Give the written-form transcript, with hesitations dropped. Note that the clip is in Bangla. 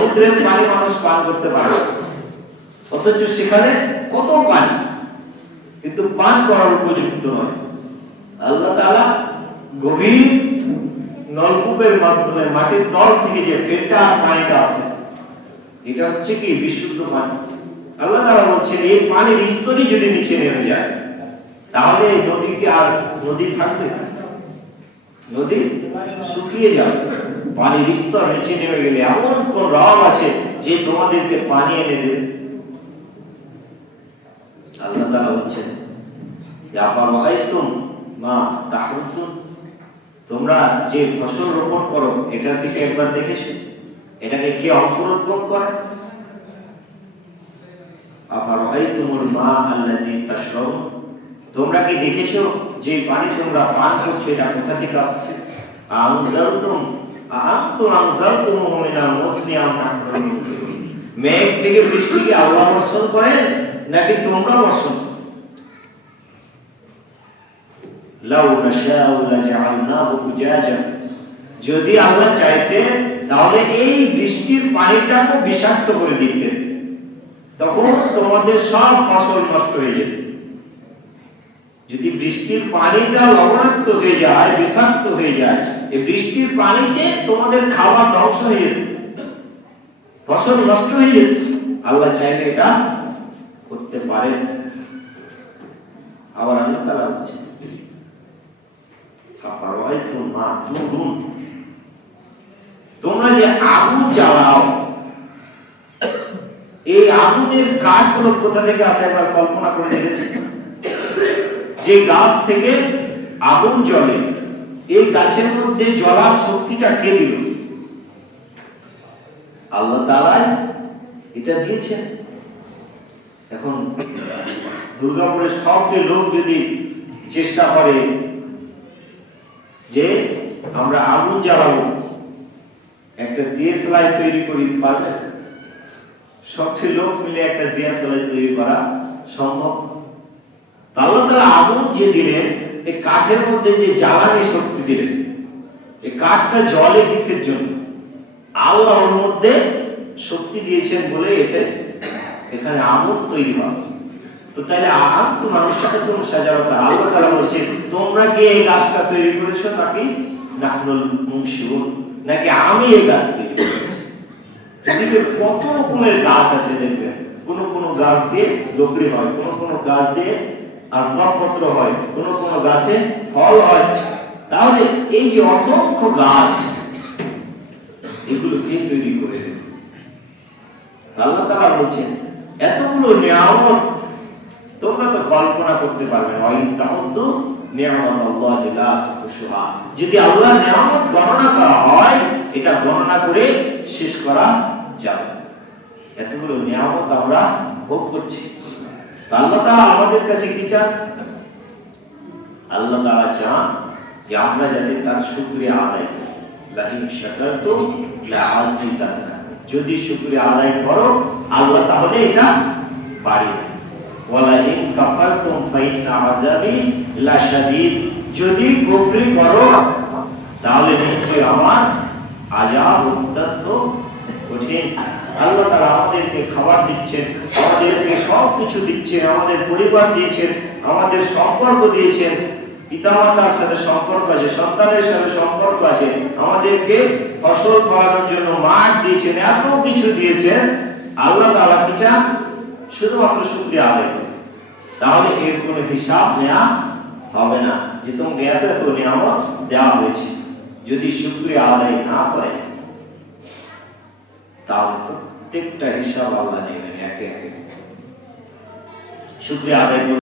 সমুদ্রের পানি মানুষ পান করতে পারে, অথচ সেখানে কত পানি, কিন্তু পান করার উপযুক্ত নয়। আল্লাহ তাআলা গভীর নলকূপের মাধ্যমে মাটির তল থেকে যে ফিল্টার পানিটা আছে, এটা হচ্ছে কি বিশুদ্ধ পানি। আল্লাহ তাআলা বলছেন এই পানির স্তরই যদি নিচে নেমে যায়, তাহলে এই নদী কি আর নদী থাকবে? নদী শুকিয়ে যাবে। পানির স্তর নিচে নেমে গেলে এমন কোন রব আছে যে তোমাদেরকে পানি এনে দেবে? আল্লাহ তাআলা বলছেন মা তাহরুসুন, তোমরা যে ফসল রোপণ করো এটার দিকে একবার দেখেছো? এটাকে কে অঙ্কুরোদ্গম করে? আফারাআইতুমুল মা আল্লাযী তাশরাবুন, তোমরা কি দেখেছো যে পানি তোমরা পান করছো এটা কোথা থেকে আসছে? আনজালতুম আনতুম আনজালতুমু মিনাল মুসনি আম নাহনুল মুনজিলুন, মেঘ থেকে বৃষ্টি কি আল্লাহ বর্ষণ করেন নাকি তোমরা বর্ষণ? লাউ নাশাউ লাজআলনাহু উজাজা, যদি আল্লাহ চাইতেন তাহলে এই বৃষ্টির পানিটাকে বিষাক্ত করে দিতেন, তখন তোমাদের সব ফসল নষ্ট হয়ে যেত। যদি বৃষ্টির পানিটা লবণাক্ত হয়ে যায়, বিষাক্ত হয়ে যায়, এই বৃষ্টির পানিতে তোমাদের খাবার ধ্বংস হয়ে যেত, ফসল নষ্ট হয়ে যেত। আল্লাহ চাইলে এটা করতে পারেন। আবার আল্লাহ তাআলা বলছেন আফারাআইতুম মা তুরুন, তোমরা যে আগুন জ্বালাও, এই আগুনের কাঠগুলো কোথা থেকে আসে একবার কল্পনা করে দেখেছেন? যে গাছ থেকে আগুন জ্বলে, এই গাছের মধ্যে জ্বলার শক্তিটা কে দিল? আল্লাহ তাআলা এটা দিয়েছেন। এখন দুর্গাপুরের সবটি লোক যদি চেষ্টা করে যে আমরা আগুন জ্বালাবো, একটা দিয়াশলাই তৈরি করে দিতে পারবে? সবটি লোক মিলে একটা দিয়াশলাই তৈরি করা সম্ভব? আল্লাহ তাআলা আগুন যে দিলেন, এই কাঠের মধ্যে যে জ্বালানি শক্তি দিলেন, এই কাঠটা জ্বলে কিসের জন্য? আল্লাহর মধ্যে শক্তি দিয়েছেন বলে এটা এখানে আগুন তৈরি হয়। তো তাহলে আনতুম আনশাআতুম শাজারাতা, আল্লাহ তাআলা বলছেন তোমরা কি এই গাছটা তৈরি করেছো নাকি নাহনুল মুনশিউন, নাকি আমি এই গাছ তৈরি করেছি? এদিকে কত রকমের গাছ আছে দেখবেন, কোন কোন গাছ দিয়ে লকড়ি হয়, কোন কোন গাছ দিয়ে আসবাবপত্র হয়, কোন কোন গাছে ফল হয়। তাহলে এই যে অসংখ্য গাছ, এগুলো কে তৈরি করে? আল্লাহ তাআলা বলছেন এতগুলো নিয়ামত তোমরা তো কল্পনা করতে পারবে না। ওয়াইতাউদ্দু নিয়ামাতাল্লাহি লা তুহসুহা, যদি আল্লাহর নিয়ামত গণনা করা হয়, এটা গণনা করে শেষ করা যাবে না। এতগুলো নিয়ামত আমরা ভোগ করছি। আল্লাহ তাআলা আমাদের কাছে কি চান? আল্লাহ তাআলা চান যে আমরা যাতে তার শুকরিয়া আদায় করি। লা ইন শাকারতুম লা আযীদান্না, যদি শুকরিয়া আদায় করো আল্লাহ তাহলে এটা বাড়িয়ে দেন। ওয়ালা ইন কাফারতুম ফাইন্না আযাবি লাশাদীদ, যদি কুফরি করো তাহলে নিশ্চয়ই আমার আযাব অত্যন্ত কঠিন। আল্লাহ তাআলা আমাদেরকে খাবার দিচ্ছেন, আমাদেরকে সবকিছু দিচ্ছেন, আমাদের পরিবার দিয়েছেন, আমাদের সম্পর্ক দিয়েছেন, পিতামাতার সাথে সম্পর্ক আছে, সন্তানের সাথে সম্পর্ক আছে, আমাদেরকে ফসল ফলানোর জন্য মাঠ দিয়েছেন, এত কিছু দিয়েছেন। আল্লাহ তাআলা কি চান? শুধুমাত্র শুকরিয়া আদায় করো। তাহলে এর কোনো হিসাব নেওয়া হবে না যে তোমাকে এত এত নিয়ামত দেওয়া হয়েছে। যদি শুকরিয়া আদায় না করে তাহলে প্রত্যেকটা হিসাব আল্লাহ নেবেন একে একে। শুকরিয়া আদায়